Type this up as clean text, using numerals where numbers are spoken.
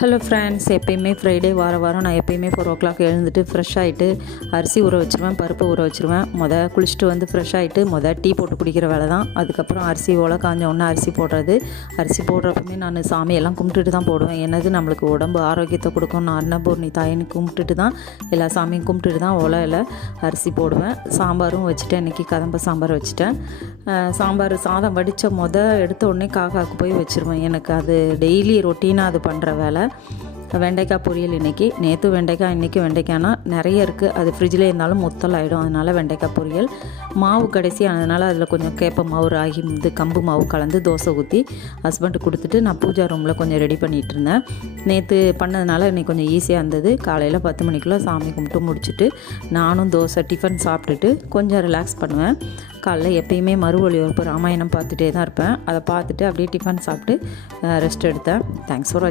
Hello friends, எப்பயுமே Friday வாரம் நான் எப்பயுமே 4 o'clock எழுந்துட்டு ஃப்ரெஷ் ஆகிட்டு அரிசி ஊற வச்சுருவேன், பருப்பு ஊற வச்சுருவேன். குளிச்சுட்டு வந்து ஃப்ரெஷ் ஆகிட்டு டீ போட்டு குடிக்கிற வேலை தான். அதுக்கப்புறம் அரிசி காஞ்ச உடனே அரிசி போடுறது. அரிசி போடுறப்பமே நான் சாமியெல்லாம் கும்பிட்டுட்டு தான் போடுவேன். என்னது நம்மளுக்கு உடம்பு ஆரோக்கியத்தை கொடுக்கும். நான் அன்னபூர்ணி தாயின்னு கும்பிட்டுட்டு தான், எல்லா சாமியும் கும்பிட்டுட்டு தான் உலையில் அரிசி போடுவேன். சாம்பாரும் வச்சுட்டேன். இன்றைக்கி கதம்ப சாம்பார் வச்சுட்டேன். சாதம் வடித்த எடுத்த உடனே காக்காவுக்கு போய் வச்சுருவேன். எனக்கு அது டெய்லி ரொட்டீனாக அது பண்ணுற வேலை. வெண்டைக்காய் பொரியல் இன்றைக்கி. நேற்று வெண்டைக்காய், இன்றைக்கி வெண்டைக்காய்னா நிறைய இருக்குது. அது ஃப்ரிட்ஜில் இருந்தாலும் முத்தல் ஆகிடும். அதனால் வெண்டைக்காய் பொரியல். மாவு கடைசி ஆனதுனால அதில் கொஞ்சம் கேப்ப மாவு, ராகி கம்பு மாவு கலந்து தோசை ஊற்றி ஹஸ்பண்டுக்கு கொடுத்துட்டு நான் பூஜா ரூமில் கொஞ்சம் ரெடி பண்ணிகிட்டு இருந்தேன். நேற்று பண்ணதுனால இன்றைக்கி கொஞ்சம் ஈஸியாக இருந்தது. காலையில் 10 மணிக்குள்ளே சாமி கும்பிட்டு முடிச்சுட்டு நானும் தோசை டிஃபன் சாப்பிட்டுட்டு கொஞ்சம் ரிலாக்ஸ் பண்ணுவேன். காலைல எப்பயுமே மறுவொலிபரப்பு ராமாயணம் பார்த்துட்டே தான் இருப்பேன். அதை பார்த்துட்டு அப்படியே டிஃபன் சாப்பிட்டு ரெஸ்ட் எடுத்தேன். தேங்க்ஸ் ஃபார் வாட்சிங்.